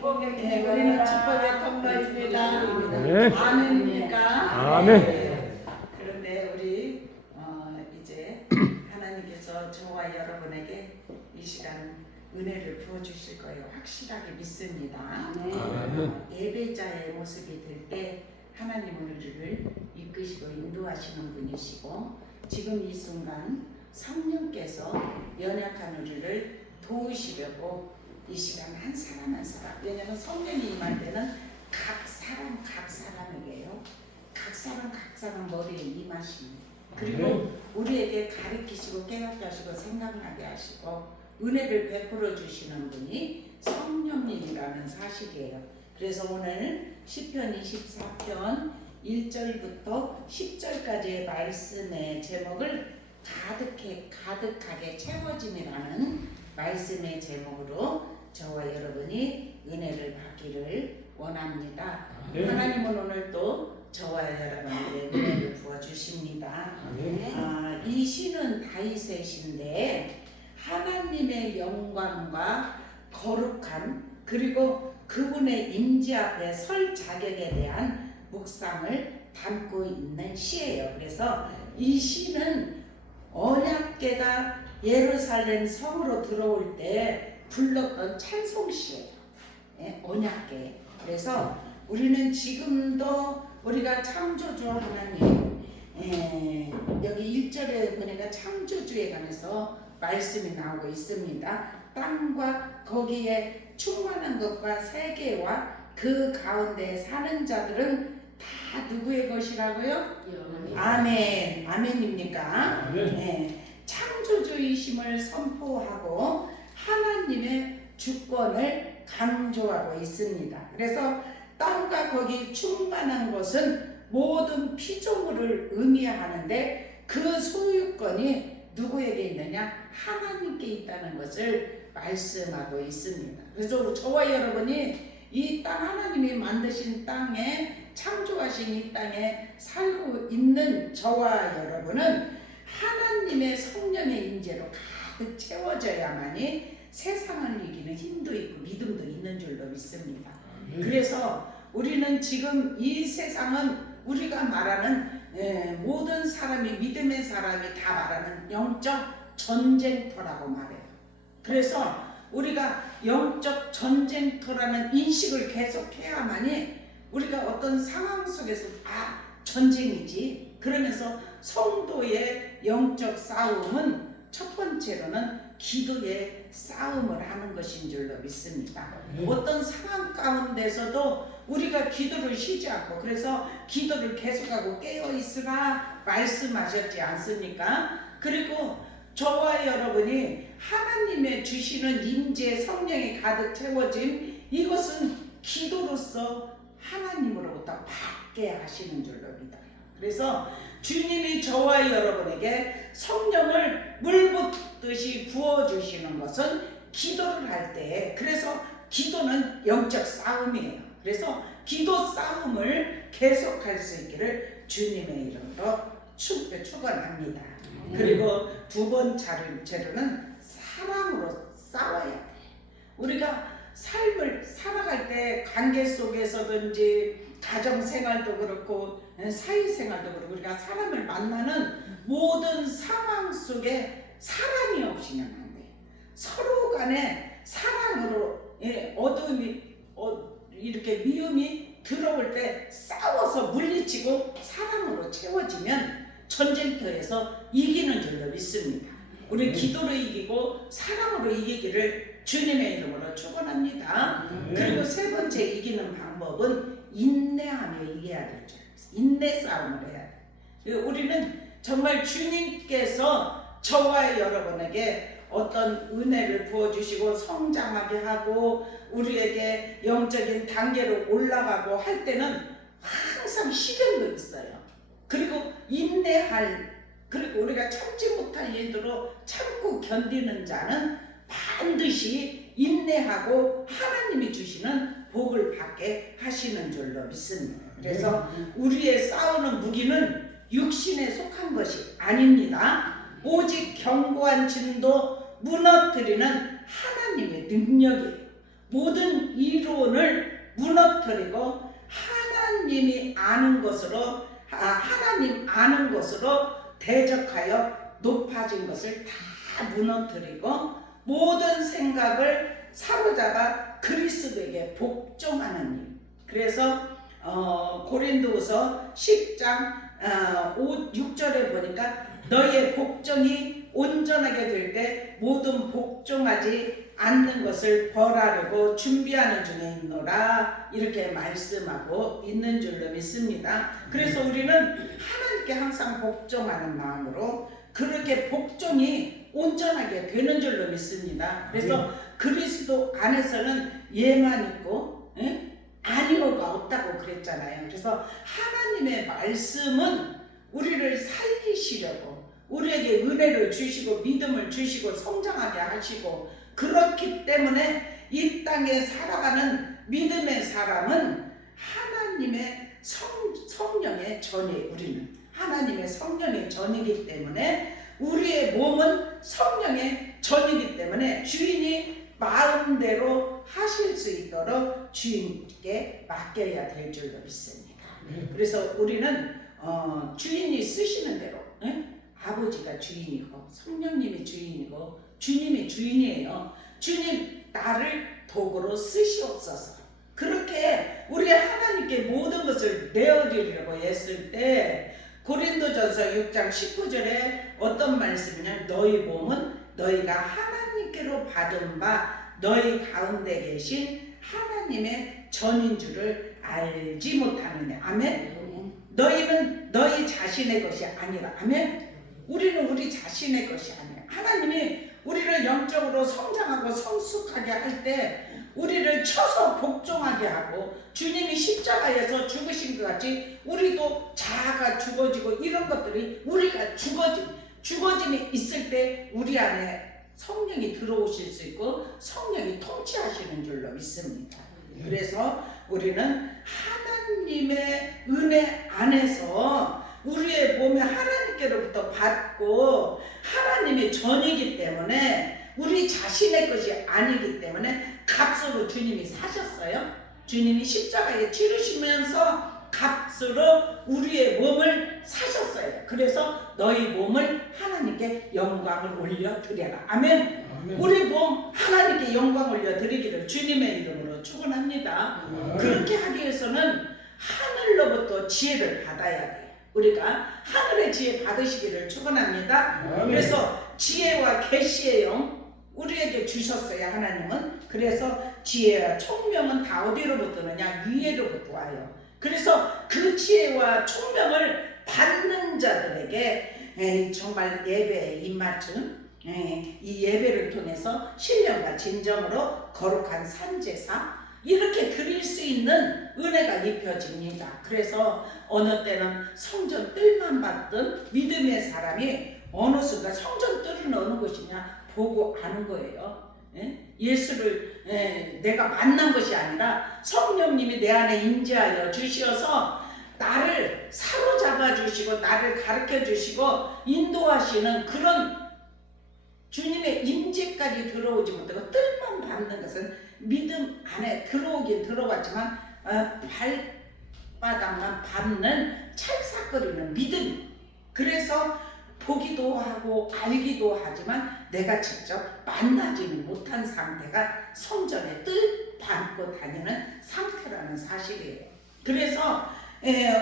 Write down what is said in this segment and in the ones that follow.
네, 우리는 축복의 통로입니다. 네. 아멘입니까? 아멘. 네. 그런데 우리 이제 하나님께서 저와 여러분에게 이 시간 은혜를 부어주실 거예요. 확실하게 믿습니다. 아멘. 예배자의 모습이 될 때 하나님은 우리를 이끄시고 인도하시는 분이시고, 지금 이 순간 성령께서 연약한 우리를 도우시려고 이 시간 한 사람 한 사람, 왜냐하면 성령이 임할 때는 각 사람에게요, 각 사람 머리에 임하십니다. 그리고 우리에게 가르치시고 깨닫게 하시고 생각나게 하시고 은혜를 베풀어 주시는 분이 성령님이라는 사실이에요. 그래서 오늘 시편 24편 1절부터 10절까지의 말씀의 제목을 가득하게 채워짐이라는 말씀의 제목으로 저와 여러분이 은혜를 받기를 원합니다. 하나님은 오늘 또 저와 여러분에게 은혜를 부어주십니다. 이 시는 다윗의 시인데 하나님의 영광과 거룩함, 그리고 그분의 임재 앞에 설 자격에 대한 묵상을 담고 있는 시예요. 그래서 이 시는 언약궤가 예루살렘 성으로 들어올 때 불렀던 찬송시예요. 언약궤. 그래서 우리는 지금도 우리가 창조주 하나님, 여기 1절에 보니까 창조주에 관해서 말씀이 나오고 있습니다. 땅과 거기에 충만한 것과 세계와 그 가운데 사는 자들은 다 누구의 것이라고요? 아멘. 아멘입니까? 네. 창조주이심을 선포하고 하나님의 주권을 강조하고 있습니다. 그래서 땅과 거기 충만한 것은 모든 피조물을 의미하는데 그 소유권이 누구에게 있느냐? 하나님께 있다는 것을 말씀하고 있습니다. 그래서 저와 여러분이 이 땅, 하나님이 만드신 땅에, 창조하신 이 땅에 살고 있는 저와 여러분은 하나님의 성령의 임재로 가득 채워져야만이 세상을 이기는 힘도 있고 믿음도 있는 줄로 믿습니다. 그래서 우리는 지금 이 세상은 우리가 말하는 모든 사람이, 믿음의 사람이 다 말하는 영적 전쟁터라고 말해요. 그래서 우리가 영적 전쟁터라는 인식을 계속해야만이 우리가 어떤 상황 속에서 전쟁이지, 그러면서 성도의 영적 싸움은 첫 번째로는 기도의 싸움을 하는 것인 줄로 믿습니다. 어떤 상황 가운데서도 우리가 기도를 쉬지 않고, 그래서 기도를 계속하고 깨어있으라 말씀하셨지 않습니까? 그리고 저와 여러분이 하나님의 주시는 임재 성령이 가득 채워짐, 이것은 기도로서 하나님으로부터 받게 하시는 줄로 믿어요. 그래서 주님이 저와 여러분에게 성령을 물 붓듯이 부어주시는 것은 기도를 할 때, 그래서 기도는 영적 싸움이에요. 그래서 기도 싸움을 계속할 수 있기를 주님의 이름으로 축원합니다. 그리고 두 번째로는 사랑으로 싸워야 돼. 우리가 삶을 살아갈 때 관계 속에서든지 가정생활도 그렇고 사회생활도 그렇고 우리가 사람을 만나는 모든 상황 속에 사랑이 없이는 안 돼. 서로 간에 사랑으로 어둠이 이렇게 미움이 들어올 때 싸워서 물리치고 사랑으로 채워지면 전쟁터에서 이기는 줄로 믿습니다. 우리 기도로 이기고 사랑으로 이기기를 주님의 이름으로 축원합니다. 그리고 세 번째 이기는 방법은 인내하며 이겨야 될 줄 알았어요. 인내 싸움을 해야 돼요. 우리는 정말 주님께서 저와 여러분에게 어떤 은혜를 부어주시고 성장하게 하고 우리에게 영적인 단계로 올라가고 할 때는 항상 시련도 있어요. 그리고 그리고 우리가 참지 못할 일들로 참고 견디는 자는 반드시 인내하고 하나님이 주시는 복을 받게 하시는 줄로 믿습니다. 그래서 우리의 싸우는 무기는 육신에 속한 것이 아닙니다. 오직 견고한 진도 무너뜨리는 하나님의 능력이에요. 모든 이론을 무너뜨리고 하나님이 아는 것으로 하나님 아는 것으로 대적하여 높아진 것을 다 무너뜨리고 모든 생각을 사로잡아 그리스도에게 복종하는 일. 그래서 고린도후서 10장 6절에 보니까 너의 복종이 온전하게 될 때 모든 복종하지 않는 것을 벌하려고 준비하는 중에 있노라, 이렇게 말씀하고 있는 줄로 믿습니다. 그래서 우리는 하나님께 항상 복종하는 마음으로 그렇게 복종이 온전하게 되는 줄로 믿습니다. 그래서 그리스도 안에서는 예만 있고 아니오가 없다고 그랬잖아요. 그래서 하나님의 말씀은 우리를 살리시려고 우리에게 은혜를 주시고 믿음을 주시고 성장하게 하시고, 그렇기 때문에 이 땅에 살아가는 믿음의 사람은 하나님의 성령의 전이, 우리는 하나님의 성령의 전이기 때문에 우리의 몸은 성령의 전이기 때문에 주인이 마음대로 하실 수 있도록 주인께 맡겨야 될 줄로 믿습니다. 그래서 우리는 주인이 쓰시는 대로, 아버지가 주인이고 성령님이 주인이고 주님이 주인이에요. 주님 나를 도구로 쓰시옵소서. 그렇게 우리 하나님께 모든 것을 내어드리려고 했을 때 고린도전서 6장 19절에 어떤 말씀이냐, 너희 몸은 너희가 하나님께로 받은 바 너희 가운데 계신 하나님의 전인 줄을 알지 못하느냐. 아멘. 너희는 너희 자신의 것이 아니라. 아멘. 우리는 우리 자신의 것이 아니야. 하나님이 우리를 영적으로 성장하고 성숙하게 할 때 우리를 쳐서 복종하게 하고, 주님이 십자가에서 죽으신 것 같이 우리도 자아가 죽어지고 이런 것들이 우리가 죽어짐이 있을 때 우리 안에 성령이 들어오실 수 있고 성령이 통치하시는 줄로 믿습니다. 그래서 우리는 하나님의 은혜 안에서 우리의 몸에 하나님께로부터 받고 하나님의 전이기 때문에 우리 자신의 것이 아니기 때문에 값으로 주님이 사셨어요. 주님이 십자가에 치르시면서 값으로 우리의 몸을 사셨어요. 그래서 너희 몸을 하나님께 영광을 올려드려라. 아멘. 우리 몸 하나님께 영광 올려드리기를 주님의 이름으로 축원합니다. 그렇게 하기 위해서는 하늘로부터 지혜를 받아야 돼요. 우리가 하늘의 지혜 받으시기를 축원합니다. 그래서 지혜와 계시의 영 우리에게 주셨어요. 하나님은. 그래서 지혜와 총명은 다 어디로부터 오느냐? 위에로부터 와요. 그래서 그 지혜와 총명을 받는 자들에게 정말 예배에 입맞춘 이 예배를 통해서 신령과 진정으로 거룩한 산제사 이렇게 드릴 수 있는 은혜가 입혀집니다. 그래서 어느 때는 성전 뜰만 받던 믿음의 사람이 어느 순간 성전 뜰은 어느 곳이냐 보고 아는 거예요. 예수를 내가 만난 것이 아니라 성령님이 내 안에 임재하여 주시어서 나를 사로잡아 주시고 나를 가르쳐 주시고 인도하시는 그런 주님의 임재까지 들어오지 못하고 뜰만 받는 것은 믿음 안에 들어오긴 들어왔지만 발바닥만 밟는 찰싹거리는 믿음. 그래서 보기도 하고 알기도 하지만 내가 직접 만나지는 못한 상태가 성전에 뜰 밟고 다니는 상태라는 사실이에요. 그래서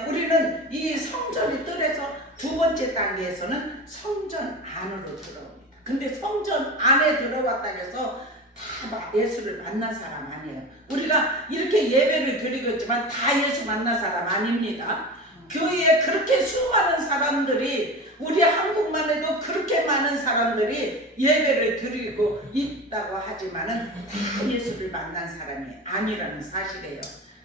우리는 이 성전의 뜰에서 두 번째 단계에서는 성전 안으로 들어옵니다. 근데 성전 안에 들어왔다 해서 다 예수를 만난 사람 아니에요. 우리가 이렇게 예배를 드리고 있지만 다 예수 만난 사람 아닙니다. 교회에 그렇게 수많은 사람들이, 우리 한국만 해도 그렇게 많은 사람들이 예배를 드리고 있다고 하지만은 다 예수를 만난 사람이 아니라는 사실이에요.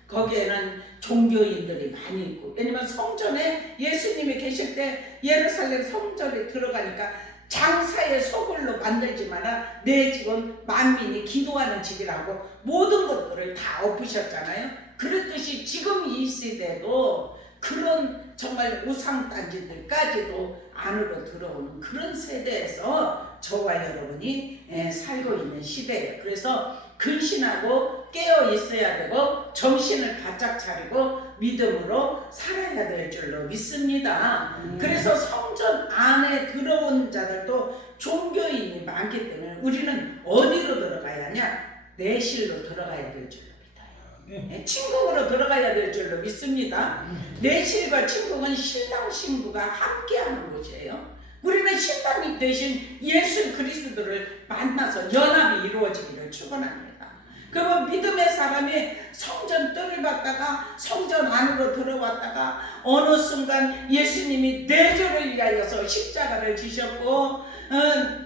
거기에는 종교인들이 많이 있고, 왜냐면 성전에 예수님이 계실 때 예루살렘 성전에 들어가니까 장사의 소굴로 만들지만 내 집은 만민이 기도하는 집이라고 모든 것들을 다 엎으셨잖아요. 그렇듯이 지금 이 시대도 그런 정말 우상단지들까지도 안으로 들어오는 그런 세대에서 저와 여러분이 살고 있는 시대예요. 그래서 근신하고 깨어 있어야 되고 정신을 바짝 차리고 믿음으로 살아야 될 줄로 믿습니다. 그래서 성전 안에 들어온 자들도 종교인이 많기 때문에 우리는 어디로 들어가야 하냐? 내실로 들어가야 될 줄로 믿어요. 친국으로 들어가야 될 줄로 믿습니다. 내실과 친국은 신랑 신부가 함께하는 곳이에요. 우리는 신랑이 되신 예수 그리스도를 만나서 연합이 이루어지기를 축원합니다. 그러면 믿음의 사람이 성전 뜰을 받다가 성전 안으로 들어왔다가 어느 순간 예수님이 내 죄를 위하여서 십자가를 지셨고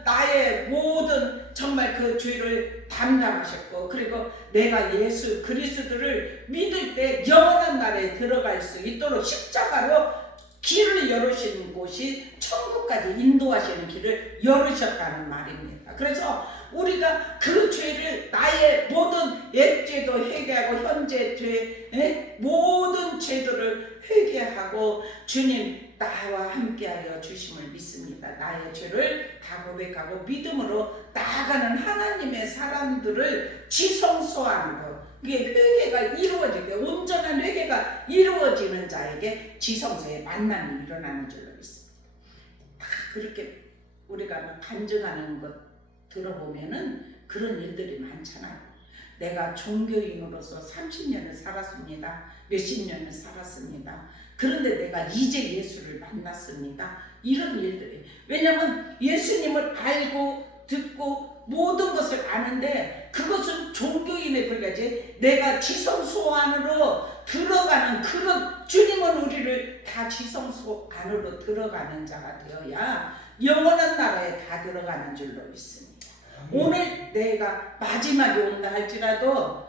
나의 모든 정말 그 죄를 담당하셨고 그리고 내가 예수 그리스도를 믿을 때 영원한 나라에 들어갈 수 있도록 십자가로 길을 열으시는 곳이 천국까지 인도하시는 길을 열으셨다는 말입니다. 그래서 우리가 그 죄를 나의 모든 옛죄도 회개하고 현재 죄 모든 죄들을 회개하고 주님 나와 함께하여 주심을 믿습니다. 나의 죄를 다 고백하고 믿음으로 나아가는 하나님의 사람들을 지성소 안으로 이게 회개가 이루어지게 온전한 회개가 이루어지는 자에게 지성소의 만남이 일어나는 줄로 믿습니다. 그렇게 우리가 막 간증하는 것 들어보면은 그런 일들이 많잖아요. 내가 종교인으로서 30년을 살았습니다. 몇십 년을 살았습니다. 그런데 내가 이제 예수를 만났습니다. 이런 일들이. 왜냐하면 예수님을 알고 듣고 모든 것을 아는데 그것은 종교인에 불과하지 내가 지성소 안으로 들어가는 그런 주님은 우리를 다 지성소 안으로 들어가는 자가 되어야 영원한 나라에 다 들어가는 줄로 믿습니다. 오늘 내가 마지막에 온다 할지라도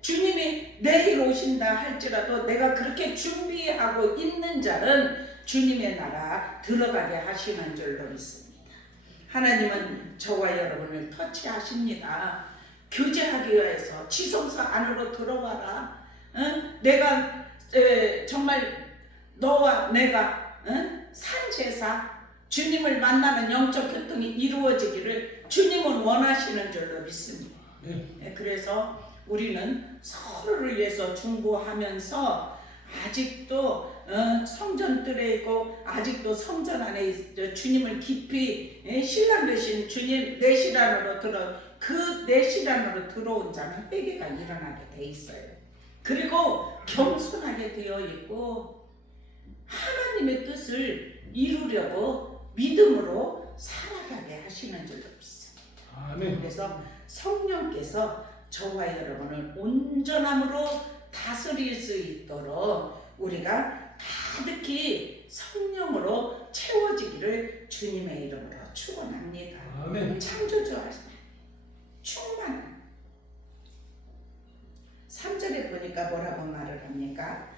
주님이 내일 오신다 할지라도 내가 그렇게 준비하고 있는 자는 주님의 나라 들어가게 하시는 줄로 믿습니다. 하나님은 저와 여러분을 터치하십니다. 교제하기 위해서 지성소 안으로 들어와라. 내가 정말 너와 내가 산제사 주님을 만나는 영적 교통이 이루어지기를 주님은 원하시는 줄로 믿습니다. 그래서 우리는 서로를 위해서 중보하면서 아직도 성전들에 있고 아직도 성전 안에 주님을 깊이 신랑 되신 주님 내실 안으로 그 내실 안으로 들어온 자는 회개가 일어나게 돼 있어요. 그리고 겸손하게 되어 있고 하나님의 뜻을 이루려고 믿음으로 살아가게 하시는 줄로 믿습니다. 아멘. 그래서 성령께서 저와 여러분을 온전함으로 다스릴 수 있도록 우리가 가득히 성령으로 채워지기를 주님의 이름으로 축원합니다. 아멘. 창조주하시네. 충만한 3절에 보니까 뭐라고 말을 합니까?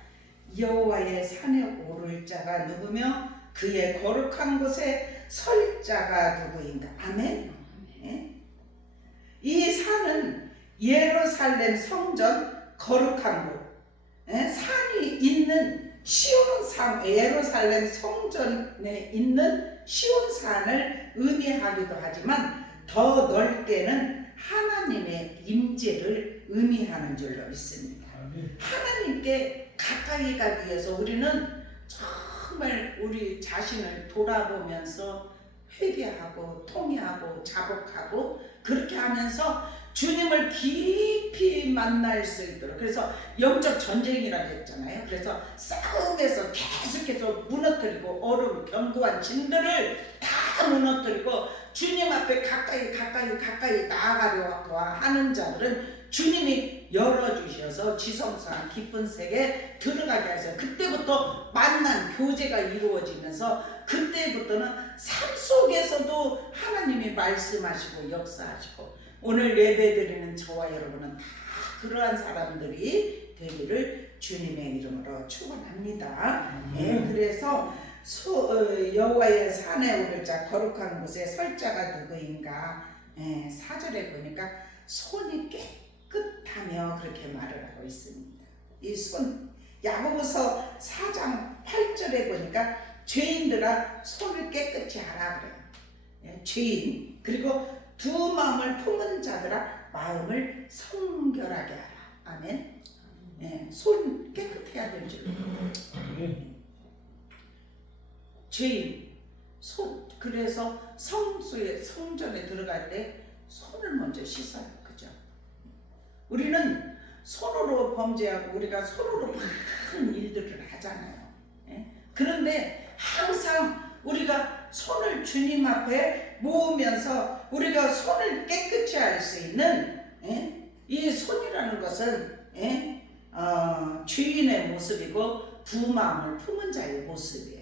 여호와의 산에 오를 자가 누구며 그의 거룩한 곳에 설 자가 누구인가? 아멘. 이 산은 예루살렘 성전 거룩한 곳, 산이 있는 시온산, 예루살렘 성전에 있는 시온산을 의미하기도 하지만 더 넓게는 하나님의 임재를 의미하는 줄로 믿습니다. 하나님께 가까이 가기 위해서 우리는 정말 우리 자신을 돌아보면서 회개하고 통회하고 자복하고 그렇게 하면서 주님을 깊이 만날 수 있도록. 그래서 영적 전쟁이라고 했잖아요. 그래서 싸움에서 계속해서 무너뜨리고 어려운 견고한 짐들을 다 무너뜨리고 주님 앞에 가까이 나아가려고 하는 자들은 주님이 열어주셔서 지성상 깊은 세계에 들어가게 하세요. 그때부터 만난 교제가 이루어지면서 그때부터는 삶 속에서도 하나님이 말씀하시고 역사하시고 오늘 예배드리는 저와 여러분은 다 그러한 사람들이 되기를 주님의 이름으로 축원합니다. 그래서 여호와의 산에 오를 자 거룩한 곳에 설 자가 누구인가? 4절에 보니까 손이 깨끗하며 그렇게 말을 하고 있습니다. 이 손 야고보서 4장 8절에 보니까 죄인들아 손을 깨끗이 하라 그래요. 죄인 그리고 두 마음을 품은 자들아 마음을 성결하게 하라. 아멘. 예, 손 깨끗해야 될 줄. 죄인 손. 그래서 성전에 들어갈 때 손을 먼저 씻어요. 그죠? 우리는 손으로 범죄하고 우리가 손으로 많은 일들을 하잖아요. 예? 그런데 항상 우리가 손을 주님 앞에 모으면서 우리가 손을 깨끗이 할 수 있는 이 손이라는 것은 주인의 모습이고 두 마음을 품은 자의 모습이에요.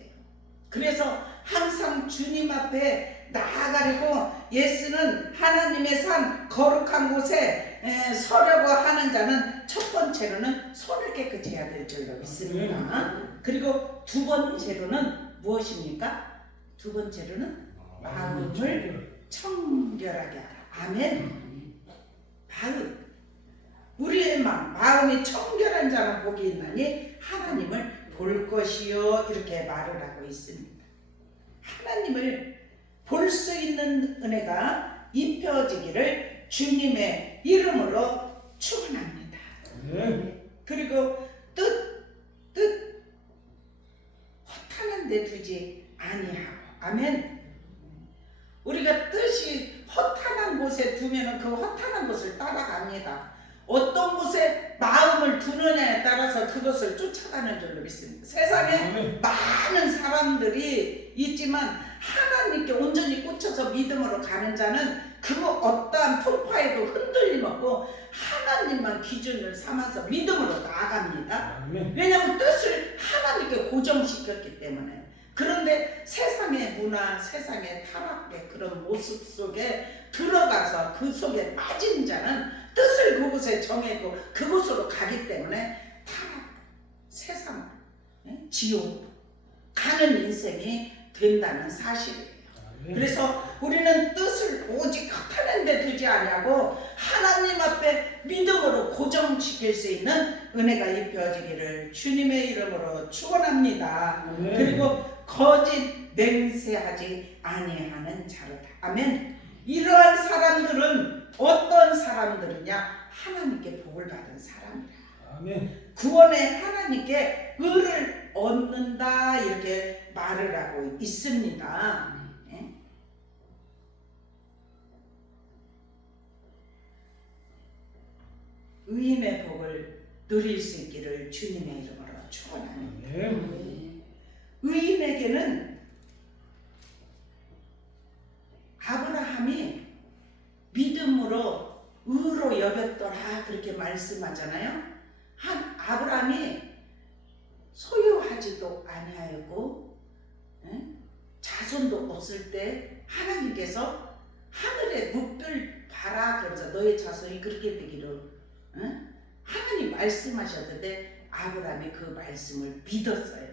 그래서 항상 주님 앞에 나아가려고 예수는 하나님의 산 거룩한 곳에 서려고 하는 자는 첫 번째로는 손을 깨끗이 해야 될 줄로 믿습니다. 그리고 두 번째로는 무엇입니까? 두 번째로는 마음을 청결하게 하라. 아멘. 마음. 우리의 마음이 청결한 자는 복이 있나니 하나님을 볼 것이요. 이렇게 말을 하고 있습니다. 하나님을 볼 수 있는 은혜가 입혀지기를 주님의 이름으로 축원합니다. 그리고 뜻 허탄한 데 두지 아니하고. 아멘. 우리가 뜻이 허탄한 곳에 두면 그 허탄한 곳을 따라갑니다. 어떤 곳에 마음을 두느냐에 따라서 그것을 쫓아가는 줄로 믿습니다. 세상에 많은 사람들이 있지만 하나님께 온전히 꽂혀서 믿음으로 가는 자는 그 어떠한 풍파에도 흔들림 없고 하나님만 기준을 삼아서 믿음으로 나아갑니다. 왜냐하면 뜻을 하나님께 고정시켰기 때문에. 그런데 세상의 문화, 세상의 타락의 그런 모습 속에 들어가서 그 속에 빠진 자는 뜻을 그곳에 정해고 그곳으로 가기 때문에 타락, 세상, 지옥 가는 인생이 된다는 사실이에요. 그래서 우리는 뜻을 오직 허탄한 데 두지 아니하고 하나님 앞에 믿음으로 고정시킬 수 있는 은혜가 입혀지기를 주님의 이름으로 축원합니다. 그리고 거짓 맹세하지 아니하는 자로다. 아멘. 이러한 사람들은 어떤 사람들이냐? 하나님께 복을 받은 사람이라. 아멘. 구원에 하나님께 의를 얻는다 이렇게 말을 하고 있습니다. 의인의 복을 누릴 수 있기를 주님의 이름으로 축원합니다. 의인에게는 아브라함이 믿음으로 의로 여겼더라 그렇게 말씀하잖아요. 아브라함이 소유하지도 아니하였고 자손도 없을 때 하나님께서 하늘의 묵들 봐라 그러면서 너의 자손이 그렇게 되기를 하나님 말씀하셨는데 아브라함이 그 말씀을 믿었어요.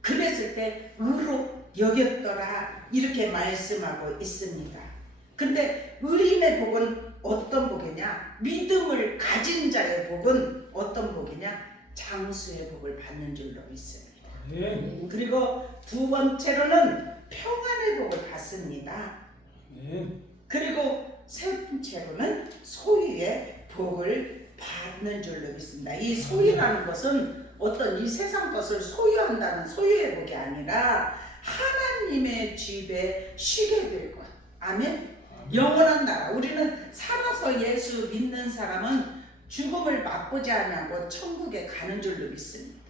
그랬을 때 의로 여겼더라 이렇게 말씀하고 있습니다. 근데 의인의 복은 어떤 복이냐? 믿음을 가진 자의 복은 어떤 복이냐? 장수의 복을 받는 줄로 믿습니다. 그리고 두 번째로는 평안의 복을 받습니다. 그리고 세 번째로는 소유의 복을 받는 줄로 믿습니다. 이 소유라는 것은 어떤 이 세상 것을 소유한다는 소유의 복이 아니라 하나님의 집에 쉬게 될 것. 아멘. 영원한 나라. 우리는 살아서 예수 믿는 사람은 죽음을 맛보지 않고 천국에 가는 줄로 믿습니다.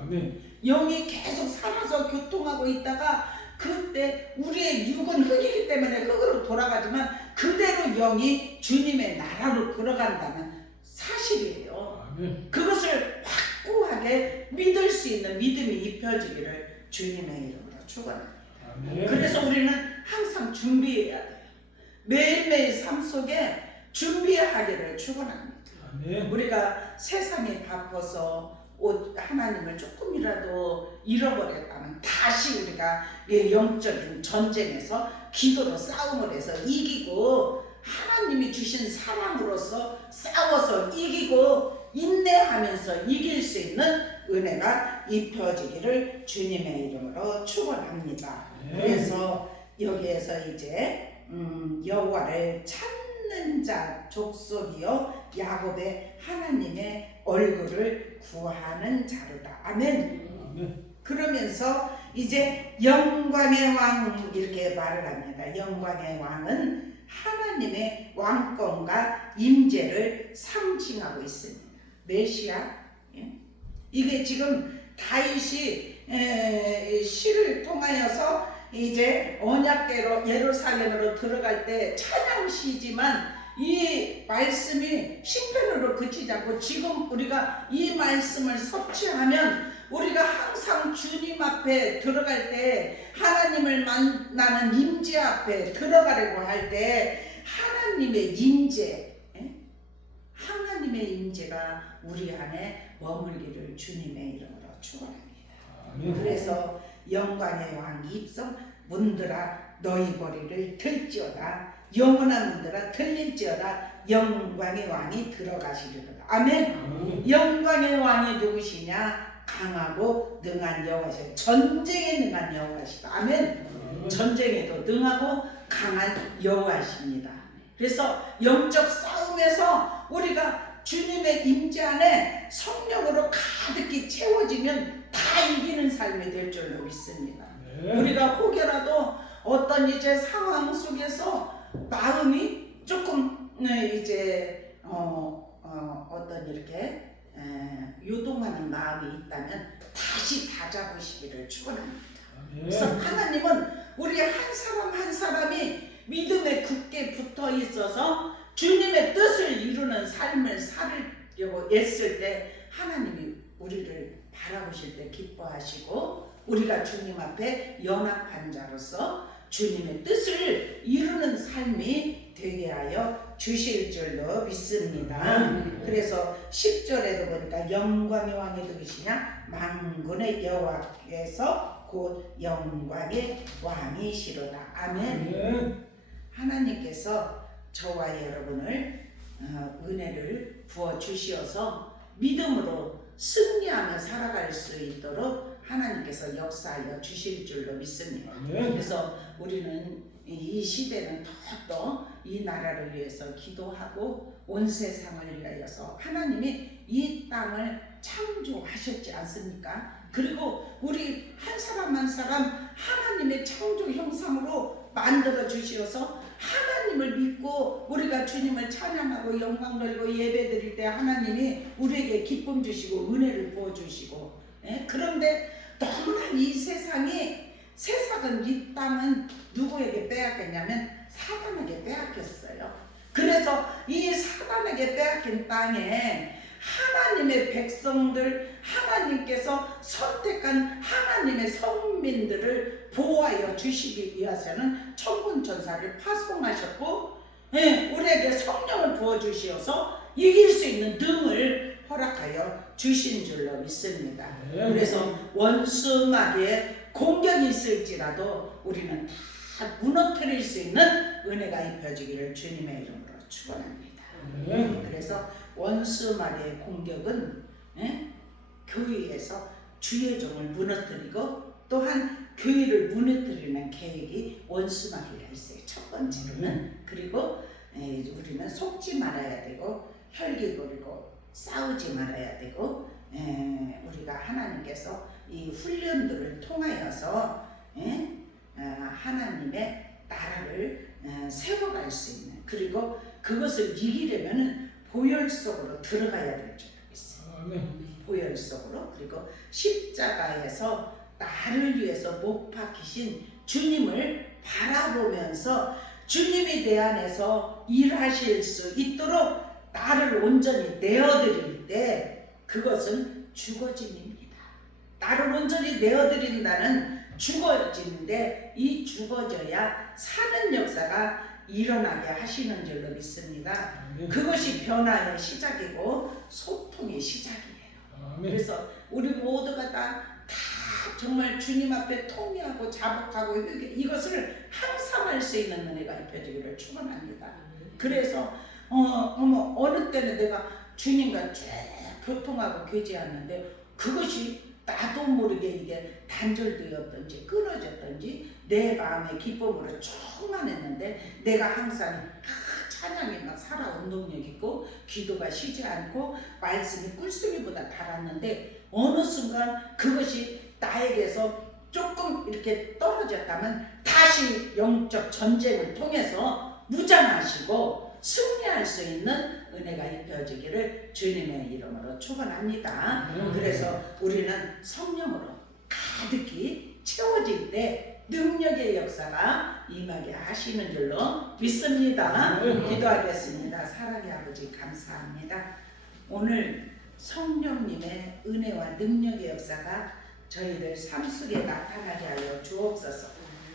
아멘. 영이 계속 살아서 교통하고 있다가 그때 우리의 육은 흙이기 때문에 흙으로 돌아가지만 그대로 영이 주님의 나라로 들어간다는 사실이에요. 아멘. 그것을 확고하게 믿을 수 있는 믿음이 입혀지기를 주님의 이름으로 축원합니다. 그래서 우리는 항상 준비해야 돼요. 매일매일 삶 속에 준비하기를 축원합니다. 우리가 세상에 바빠서 하나님을 조금이라도 잃어버렸다면 다시 우리가 영적인 전쟁에서 기도로 싸움을 해서 이기고 하나님이 주신 사랑으로서 싸워서 이기고 인내하면서 이길 수 있는 은혜가 입혀지기를 주님의 이름으로 축원합니다. 그래서 여기에서 이제 여호와를 끊는 자 족속이요 야곱의 하나님의 얼굴을 구하는 자로다. 아멘. 그러면서 이제 영광의 왕 이렇게 말을 합니다. 영광의 왕은 하나님의 왕권과 임재를 상징하고 있습니다. 메시아, 이게 지금 다윗이 시를 통하여서 이제 언약궤로 예루살렘으로 들어갈 때 찬양시지만 이 말씀이 신편으로 그치지 않고 지금 우리가 이 말씀을 섭취하면 우리가 항상 주님 앞에 들어갈 때 하나님을 만나는 임재 앞에 들어가려고 할 때 하나님의 임재, 하나님의 임재가 우리 안에 머물기를 주님의 이름으로 축원합니다. 그래서 영광의 왕 입성 문들아 너희 머리를 들지어다 영원한 문들아 들릴지어다 영광의 왕이 들어가시리로다. 아멘. 영광의 왕이 누구시냐? 강하고 능한 여호와시다. 전쟁에 능한 여호와시다. 아멘. 전쟁에도 능하고 강한 여호와십니다. 그래서 영적 싸움에서 우리가 주님의 임재 안에 성령으로 가득히 채워지면 다 이기는 삶이 될 줄로 믿습니다. 우리가 혹여라도 어떤 이제 상황 속에서 마음이 조금 이제 어떤 이렇게 요동하는 마음이 있다면 다시 다잡으시기를 축원합니다. 그래서 하나님은 우리 한 사람 한 사람이 믿음에 굳게 붙어 있어서 주님의 뜻을 이루는 삶을 살려고 애쓸 때 하나님이 우리를 바라보실 때 기뻐하시고 우리가 주님 앞에 연합한 자로서 주님의 뜻을 이루는 삶이 되게 하여 주실 줄로 믿습니다. 그래서 10절에도 보니까 영광의 왕이 누구시냐? 만군의 여호와께서 곧 영광의 왕이시로다. 아멘. 하나님께서 저와 여러분을 은혜를 부어 주시어서 믿음으로 승리하며 살아갈 수 있도록 하나님께서 역사하여 주실 줄로 믿습니다. 그래서 우리는 이 시대는 더욱더 이 나라를 위해서 기도하고 온 세상을 위하여서 하나님이 이 땅을 창조하셨지 않습니까? 그리고 우리 한 사람 한 사람 하나님의 창조 형상으로 만들어 주시어서 하나님을 믿고 우리가 주님을 찬양하고 영광 돌리고 예배 드릴 때 하나님이 우리에게 기쁨 주시고 은혜를 부어 주시고, 그런데 너무나 이 세상은 이 땅은 누구에게 빼앗겼냐면 사단에게 빼앗겼어요. 그래서 이 사단에게 빼앗긴 땅에 하나님의 백성들, 하나님께서 선택한 하나님의 성민들을 보호하여 주시기 위해서는 천군천사를 파송하셨고, 우리에게 성령을 부어주시어서 이길 수 있는 능을 허락하여 주신 줄로 믿습니다. 그래서 원수마귀의 공격이 있을지라도 우리는 다 무너뜨릴 수 있는 은혜가 입혀지기를 주님의 이름으로 축원합니다. 그래서 원수마귀의 공격은 교회에서 주의 종을 무너뜨리고 또한 교회를 무너뜨리는 계획이 원수마귀가 있어요. 첫 번째로는. 그리고 우리는 속지 말아야 되고 혈기 부리고 싸우지 말아야 되고, 우리가 하나님께서 이 훈련들을 통하여서 하나님의 나라를 세워갈 수 있는, 그리고 그것을 이기려면 보혈 속으로 들어가야 될 줄 있어요. 보혈 속으로. 그리고 십자가에서 나를 위해서 못 박히신 주님을 바라보면서 주님이 내 안에서 일하실 수 있도록 나를 온전히 내어드릴 때 그것은 죽어짐입니다. 나를 온전히 내어드린다는 죽어짐인데 이 죽어져야 사는 역사가 일어나게 하시는 줄로 믿습니다. 그것이 변화의 시작이고 소통의 시작이에요. 그래서 우리 모두가 다 정말 주님 앞에 통회하고 자복하고 이것을 항상 할 수 있는 은혜가 입혀지기를 축원합니다. 그래서 어느 때는 내가 주님과 쭉 교통하고 교제하는데 그것이 나도 모르게 이게 단절되었던지 끊어졌던지 내 마음의 기쁨으로 충만했는데 내가 항상 찬양이 막 살아 운동력 있고 기도가 쉬지 않고 말씀이 꿀송이보다 달았는데 어느 순간 그것이 나에게서 조금 이렇게 떨어졌다면 다시 영적 전쟁을 통해서 무장하시고 승리할 수 있는 은혜가 입혀지기를 주님의 이름으로 축원합니다. 그래서 우리는 성령으로 가득히 채워질 때 능력의 역사가 임하게 하시는 줄로 믿습니다. 기도하겠습니다. 사랑의 아버지 감사합니다. 오늘 성령님의 은혜와 능력의 역사가 저희들 삶 속에 나타나게 하여 주옵소서.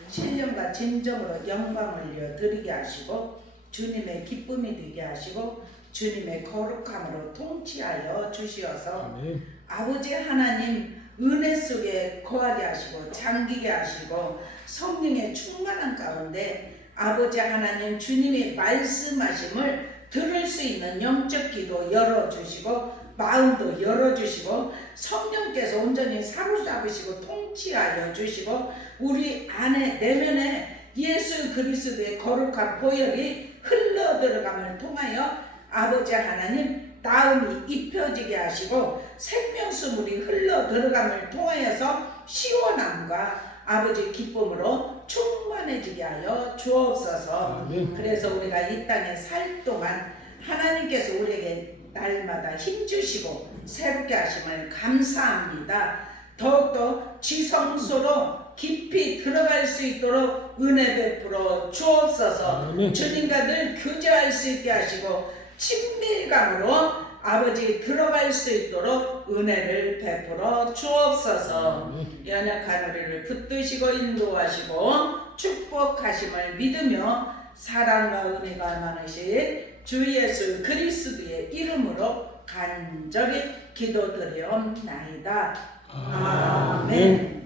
신령과 진정으로 영광을 드리게 하시고 주님의 기쁨이 되게 하시고 주님의 거룩함으로 통치하여 주시어서 아멘. 아버지 하나님 은혜 속에 거하게 하시고 잠기게 하시고 성령의 충만한 가운데 아버지 하나님 주님이 말씀하심을 들을 수 있는 영적 귀도 열어주시고 마음도 열어주시고 성령께서 온전히 사로잡으시고 통치하여 주시고 우리 안에 내면에 예수 그리스도의 거룩한 보혈이 흘러 들어감을 통하여 아버지 하나님 나음이 입혀지게 하시고 생명수물이 흘러 들어감을 통하여서 시원함과 아버지 기쁨으로 충만해지게 하여 주옵소서. 아멘. 그래서 우리가 이 땅에 살 동안 하나님께서 우리에게 날마다 힘주시고 새롭게 하심을 감사합니다. 더욱더 지성소로 깊이 들어갈 수 있도록 은혜 베풀어 주옵소서. 아멘. 주님과 늘 교제할 수 있게 하시고 친밀감으로 아버지 들어갈 수 있도록 은혜를 베풀어 주옵소서. 아멘. 연약한 우리를 붙드시고 인도하시고 축복하심을 믿으며 사랑과 은혜가 많으신 주 예수 그리스도의 이름으로 간절히 기도드리옵나이다. 아멘.